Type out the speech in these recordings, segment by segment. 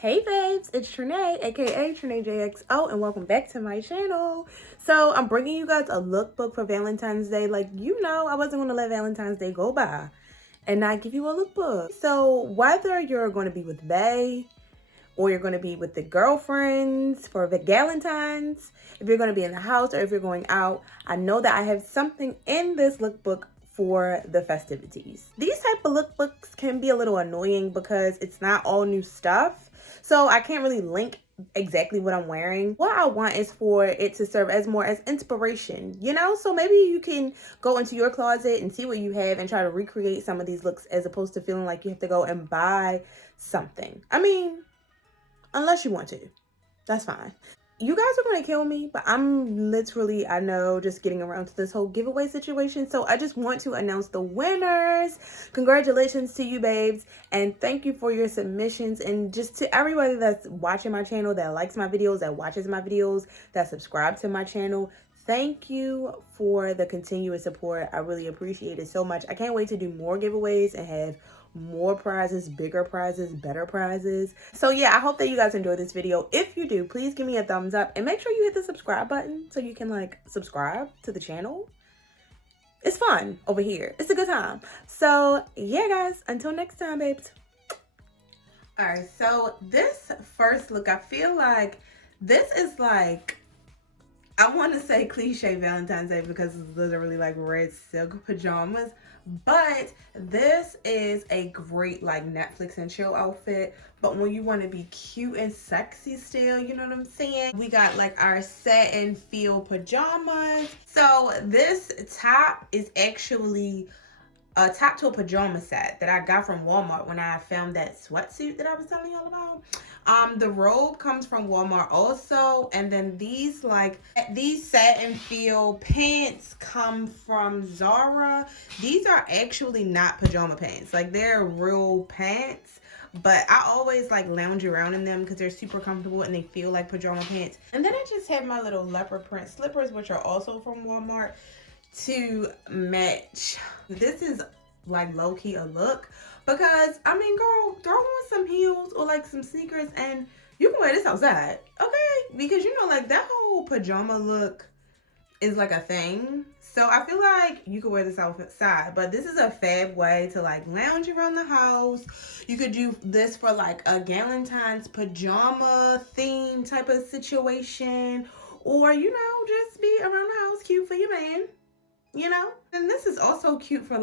Hey babes, it's Trenae, aka Trenaejxo, and welcome back to my channel. So I'm bringing you guys a lookbook for Valentine's Day. I wasn't going to let Valentine's Day go by and not give you a lookbook. So whether you're going to be with bae or you're going to be with the girlfriends for the Valentine's, if you're going to be in the house or if you're going out, I know that I have something in this lookbook for the festivities. These type of lookbooks can be a little annoying because it's not all new stuff. So I can't really link exactly what I'm wearing. What I want is for it to serve as more as inspiration, So maybe you can go into your closet and see what you have and try to recreate some of these looks as opposed to feeling like you have to go and buy something. I mean, unless you want to, that's fine. You guys are going to kill me, but I'm literally, I know, just getting around to this whole giveaway situation. So I just want to announce the winners. Congratulations to you, babes. And thank you for your submissions. And just to everybody that's watching my channel, that likes my videos, that watches my videos, that subscribes to my channel. Thank you for the continuous support. I really appreciate it so much. I can't wait to do more giveaways and have more prizes, bigger prizes, better prizes. So yeah, I hope that you guys enjoyed this video. If you do, please give me a thumbs up and make sure you hit the subscribe button so you can subscribe to the channel. It's fun over here. It's a good time. So yeah, guys, until next time, babes. All right, so this first look, I feel like this is I want to say cliche Valentine's Day because it's literally red silk pajamas, but this is a great Netflix and chill outfit. But when you want to be cute and sexy still, you know what I'm saying? We got our satin feel pajamas. So this top is actually a top to a pajama set that I got from Walmart when I found that sweatsuit that I was telling y'all about. The robe comes from Walmart also, and then these satin feel pants come from Zara. These are actually not pajama pants, they're real pants, but I always lounge around in them because they're super comfortable and they feel like pajama pants. And then I just have my little leopard print slippers, which are also from Walmart, to match. This is low-key a look because I mean, girl, throw on some heels or some sneakers and you can wear this outside, okay? Because that whole pajama look is a thing. So I feel like you could wear this outside, but this is a fab way to lounge around the house. You could do this for a Valentine's pajama theme type of situation, or just be around the house cute for your man. And this is also cute for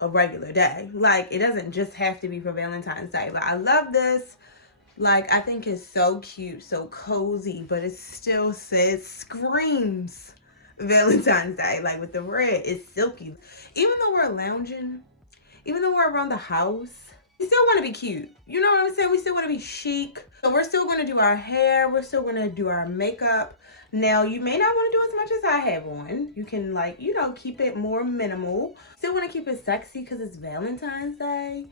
a regular day. It doesn't just have to be for Valentine's Day. I love this. I think it's so cute, so cozy, but it still screams Valentine's Day. With the red, it's silky. Even though we're lounging, even though we're around the house, we still want to be cute. You know what I'm saying? We still want to be chic. So we're still going to do our hair. We're still going to do our makeup. Now, you may not want to do as much as I have on. You can keep it more minimal. Still want to keep it sexy because it's Valentine's Day.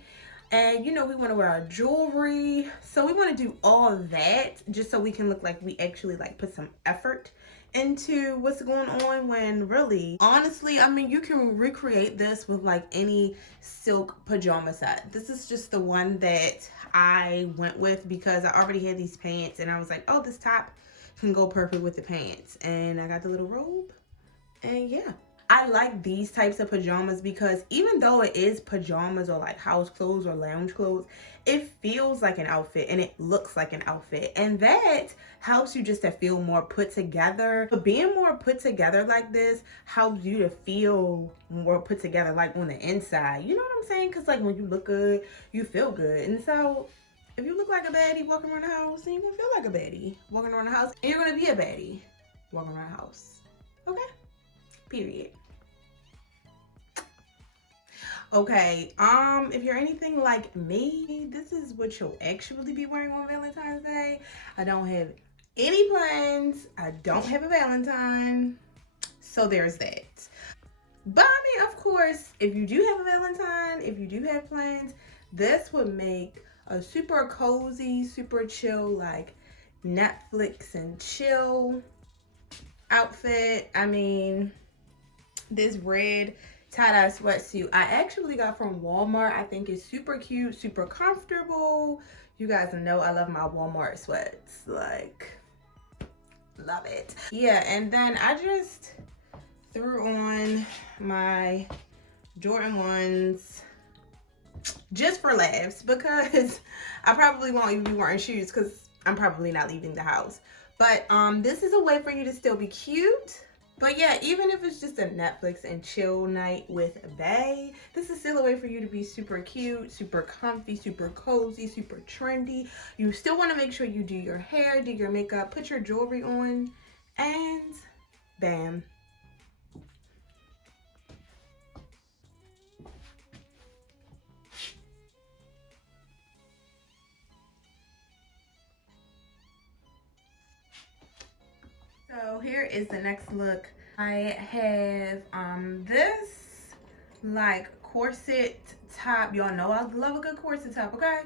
And, we want to wear our jewelry. So we want to do all that just so we can look like we actually put some effort into what's going on, when really, honestly, I mean, you can recreate this with any silk pajama set. This is just the one that I went with because I already had these pants and I was like, oh, this top can go perfect with the pants. And I got the little robe, and yeah. I like these types of pajamas because even though it is pajamas or house clothes or lounge clothes, it feels like an outfit and it looks like an outfit. And that helps you just to feel more put together. But being more put together like this helps you to feel more put together on the inside. You know what I'm saying? Because when you look good, you feel good. And so if you look like a baddie walking around the house, then you're going to feel like a baddie walking around the house. And you're going to be a baddie walking around the house. Okay? Period. Okay, if you're anything like me, this is what you'll actually be wearing on Valentine's Day. I don't have any plans. I don't have a Valentine. So there's that. But I mean, of course, if you do have a Valentine, if you do have plans, this would make a super cozy, super chill, Netflix and chill outfit. I mean, this red tie-dye sweatsuit I actually got from Walmart. I think it's super cute, super comfortable. You guys know I love my Walmart sweats. Like, love it. Yeah, and then I just threw on my Jordan 1s just for laughs, because I probably won't even be wearing shoes because I'm probably not leaving the house. But this is a way for you to still be cute. But yeah, even if it's just a Netflix and chill night with Bae, this is still a way for you to be super cute, super comfy, super cozy, super trendy. You still want to make sure you do your hair, do your makeup, put your jewelry on, and bam. So here is the next look. I have this like corset top. Y'all know I love a good corset top, okay?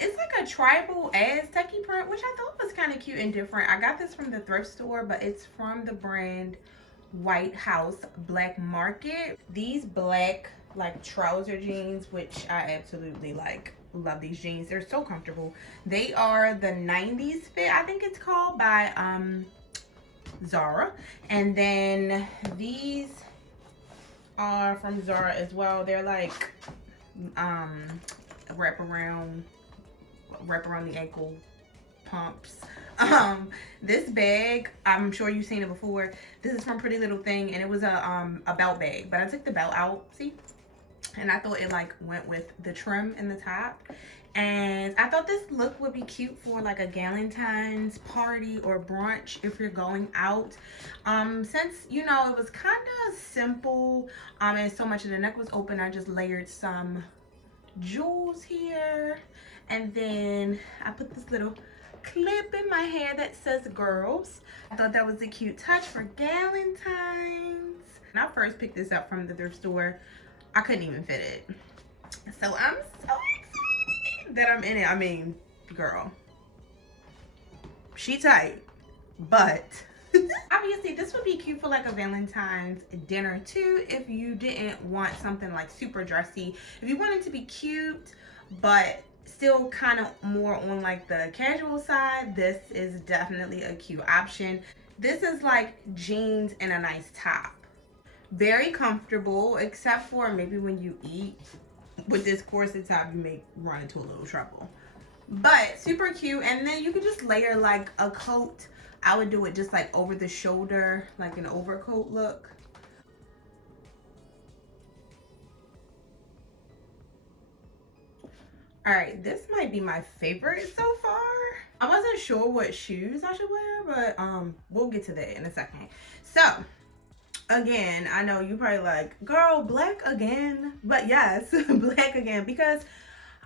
It's like a tribal Aztec-y print, which I thought was kind of cute and different. I got this from the thrift store, but it's from the brand White House Black Market. These black like trouser jeans, which I absolutely like. Love these jeans. They're so comfortable. They are the 90s fit, I think it's called, by Zara. And then these are from Zara as well. They're like wrap around the ankle pumps. This bag, I'm sure you've seen it before. This is from Pretty Little Thing, and it was a belt bag, but I took the belt out, see, and I thought it like went with the trim in the top. And I thought this look would be cute for like a Valentine's party or brunch if you're going out. Since, you know, it was kind of simple, and so much of the neck was open, I just layered some jewels here. And then I put this little clip in my hair that says girls. I thought that was a cute touch for Valentine's. When I first picked this up from the thrift store, I couldn't even fit it. So I'm so excited that I'm in it. I mean, girl, she tight, but obviously this would be cute for like a Valentine's dinner too, if you didn't want something like super dressy. If you wanted to be cute but still kind of more on like the casual side, this is definitely a cute option. This is like jeans and a nice top. Very comfortable, except for maybe when you eat with this corset top, you may run into a little trouble. But super cute. And then you can just layer like a coat. I would do it just like over the shoulder, like an overcoat look. All right, this might be my favorite so far. I wasn't sure what shoes I should wear, but we'll get to that in a second. So again, I know you probably like, girl, black again. But yes, black again, because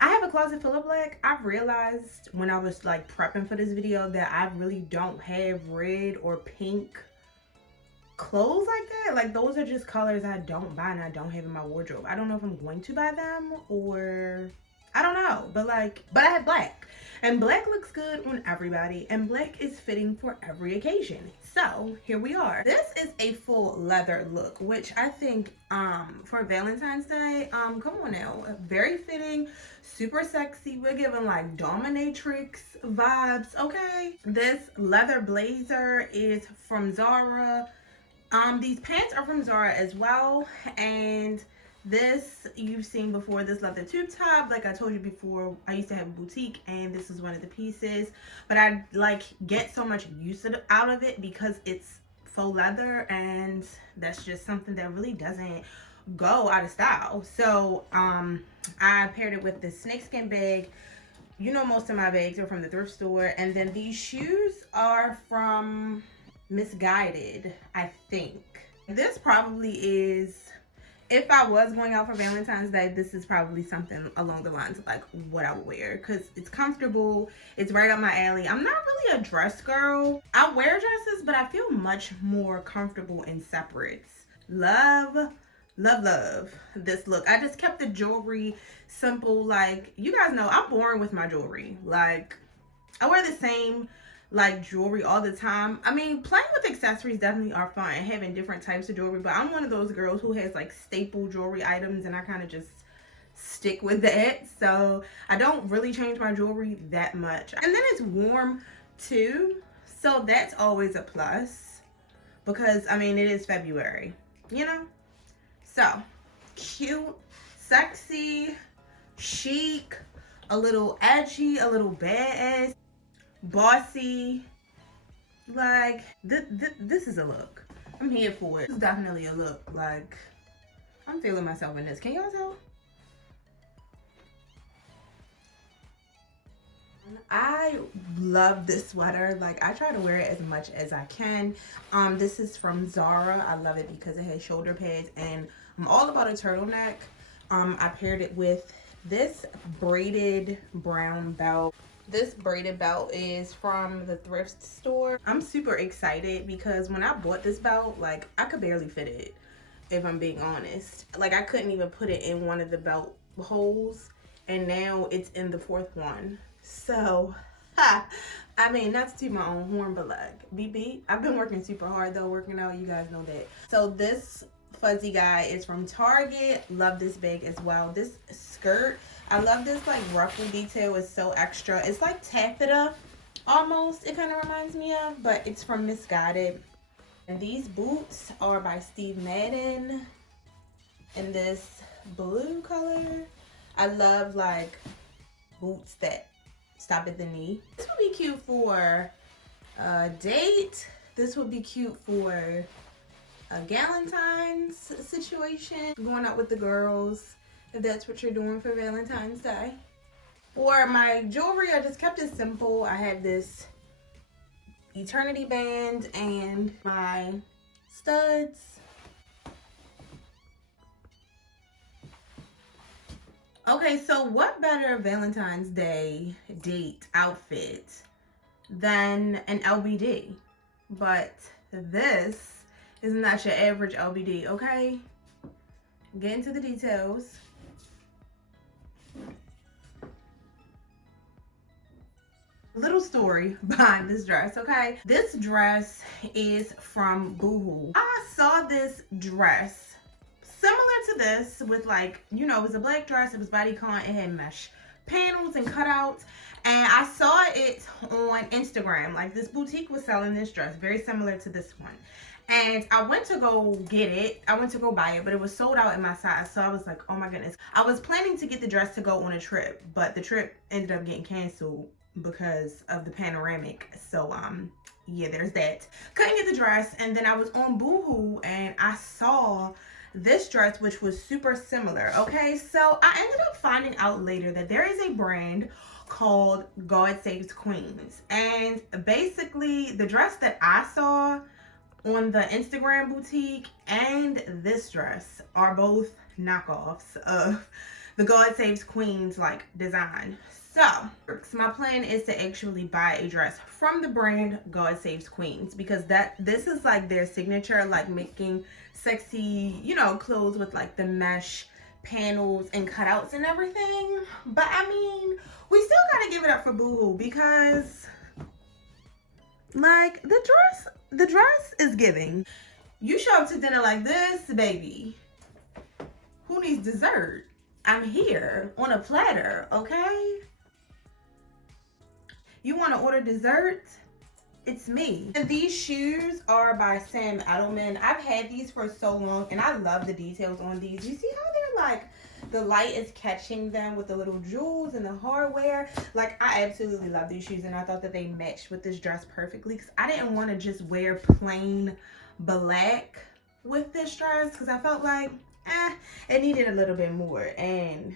I have a closet full of black. I've realized when I was like prepping for this video that I really don't have red or pink clothes like that. Like, those are just colors I don't buy and I don't have in my wardrobe. I don't know if I'm going to buy them or I don't know, but I have black, and black looks good on everybody, and black is fitting for every occasion. So here we are. This is a full leather look, which I think for Valentine's Day, come on now, very fitting, super sexy. We're giving like dominatrix vibes, okay? This leather blazer is from Zara. These pants are from Zara as well, and this you've seen before, this leather tube top. Like I told you before, I used to have a boutique and this is one of the pieces, but I like get so much use out of it because it's faux leather, and that's just something that really doesn't go out of style. So I paired it with this snakeskin bag. You know, most of my bags are from the thrift store. And then these shoes are from Misguided, I think. This probably is, if I was going out for Valentine's Day, this is probably something along the lines of like what I would wear, because it's comfortable. It's right up my alley. I'm not really a dress girl. I wear dresses, but I feel much more comfortable in separates. Love, love, love this look. I just kept the jewelry simple. Like, you guys know I'm boring with my jewelry. Like, I wear the same like jewelry all the time. I mean, playing with accessories definitely are fun and having different types of jewelry, but I'm one of those girls who has like staple jewelry items, and I kind of just stick with that. So I don't really change my jewelry that much. And then it's warm too. So that's always a plus because I mean, it is February, you know? So cute, sexy, chic, a little edgy, a little badass, bossy. Like, this is a look. I'm here for it. This is definitely a look. Like, I'm feeling myself in this. Can y'all tell? I love this sweater. Like, I try to wear it as much as I can. This is from Zara. I love it because it has shoulder pads and I'm all about a turtleneck. I paired it with this braided brown belt. This braided belt is from the thrift store. I'm super excited because when I bought this belt, like, I could barely fit it, if I'm being honest. Like, I couldn't even put it in one of the belt holes, and now it's in the fourth one. So, I mean, not to toot my own horn, but like, beep beep. I've been working super hard though, working out. You guys know that. So this fuzzy guy is from Target. Love this bag as well. This skirt, I love this like ruffle detail. It's so extra. It's like taffeta almost. It kind of reminds me of, but it's from Misguided. And these boots are by Steve Madden in this blue color. I love like boots that stop at the knee. This would be cute for a date. This would be cute for a Valentine's situation. Going out with the girls, if that's what you're doing for Valentine's Day. For my jewelry, I just kept it simple. I have this eternity band and my studs. Okay, so what better Valentine's Day date outfit than an LBD? But this is not your average LBD, okay? Get into the details. Little story behind this dress, okay? This dress is from Boohoo. I saw this dress similar to this with like, you know, it was a black dress, it was bodycon, it had mesh panels and cutouts, and I saw it on Instagram. Like, this boutique was selling this dress very similar to this one, and I went to go get it. I went to go buy it, but it was sold out in my size, so I was like, oh my goodness. I was planning to get the dress to go on a trip, but the trip ended up getting canceled because of the panoramic. So yeah, there's that. Couldn't get the dress, and then I was on Boohoo and I saw this dress, which was super similar. Okay, so I ended up finding out later that there is a brand called God Saves Queens, and basically the dress that I saw on the Instagram boutique and this dress are both knockoffs of the God Saves Queens like design. So my plan is to actually buy a dress from the brand God Saves Queens, because this is like their signature, like making sexy, you know, clothes with like the mesh panels and cutouts and everything. But I mean, we still gotta give it up for Boohoo, because like the dress is giving. You show up to dinner like this, baby, who needs dessert? I'm here on a platter, okay? You want to order dessert? It's me. And these shoes are by Sam Edelman. I've had these for so long, and I love the details on these. You see how they're like, the light is catching them with the little jewels and the hardware. Like, I absolutely love these shoes, and I thought that they matched with this dress perfectly, because I didn't want to just wear plain black with this dress, because I felt like, it needed a little bit more, and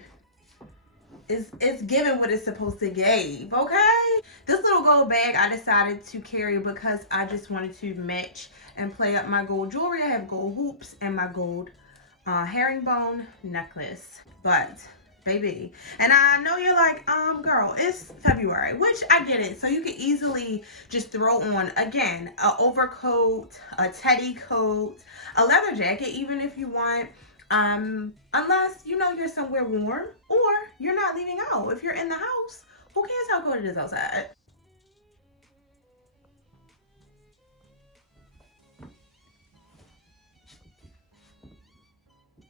it's giving what it's supposed to give, okay? This little gold bag I decided to carry because I just wanted to match and play up my gold jewelry. I have gold hoops and my gold herringbone necklace. But baby, and I know you're like, girl, it's February, which I get it. So you can easily just throw on, again, a overcoat, a teddy coat, a leather jacket, even if you want. Unless, you know, you're somewhere warm or you're not leaving out. If you're in the house, who cares how cold it is outside?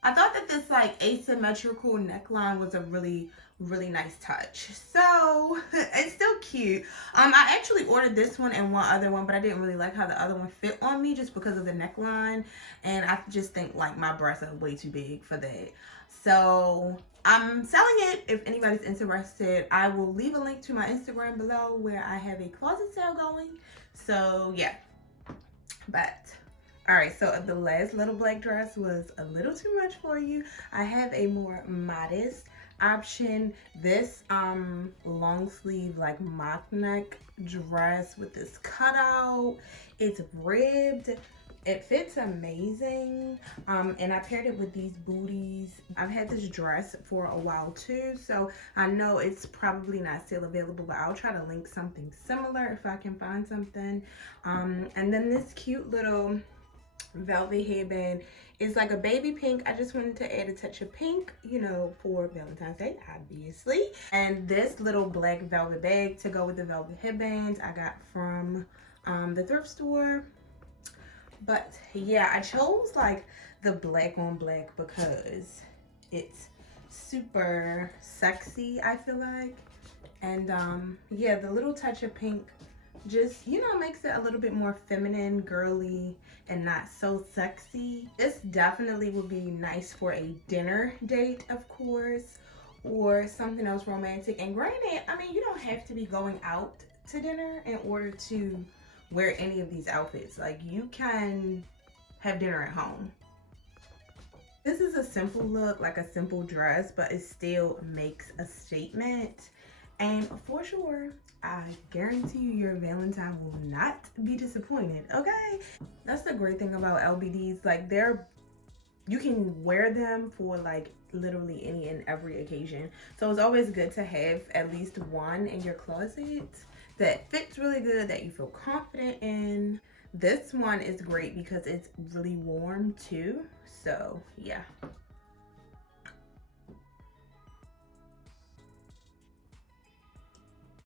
I thought that this like asymmetrical neckline was a really nice touch. So it's still cute. I actually ordered this one and one other one, but I didn't really like how the other one fit on me just because of the neckline, and I just think like my breasts are way too big for that. So I'm selling it. If anybody's interested, I will leave a link to my Instagram below where I have a closet sale going. So yeah, but all right, so the last little black dress was a little too much for you. I have a more modest option. This long sleeve like mock neck dress with this cutout. It's ribbed. It fits amazing, and I paired it with these booties. I've had this dress for a while too, so I know it's probably not still available, but I'll try to link something similar if I can find something. And then this cute little velvet headband is like a baby pink. I just wanted to add a touch of pink, you know, for Valentine's Day, obviously. And this little black velvet bag to go with the velvet headbands I got from the thrift store. But yeah, I chose like the black on black because it's super sexy, I feel like. And yeah, the little touch of pink just, you know, makes it a little bit more feminine, girly, and not so sexy. This definitely would be nice for a dinner date, of course, or something else romantic. And granted, I mean, you don't have to be going out to dinner in order to wear any of these outfits. Like, you can have dinner at home. This is a simple look, like a simple dress, but it still makes a statement. And for sure, I guarantee you your Valentine will not be disappointed, okay? That's the great thing about LBDs. Like, you can wear them for like literally any and every occasion. So it's always good to have at least one in your closet that fits really good, that you feel confident in. This one is great because it's really warm too. So yeah.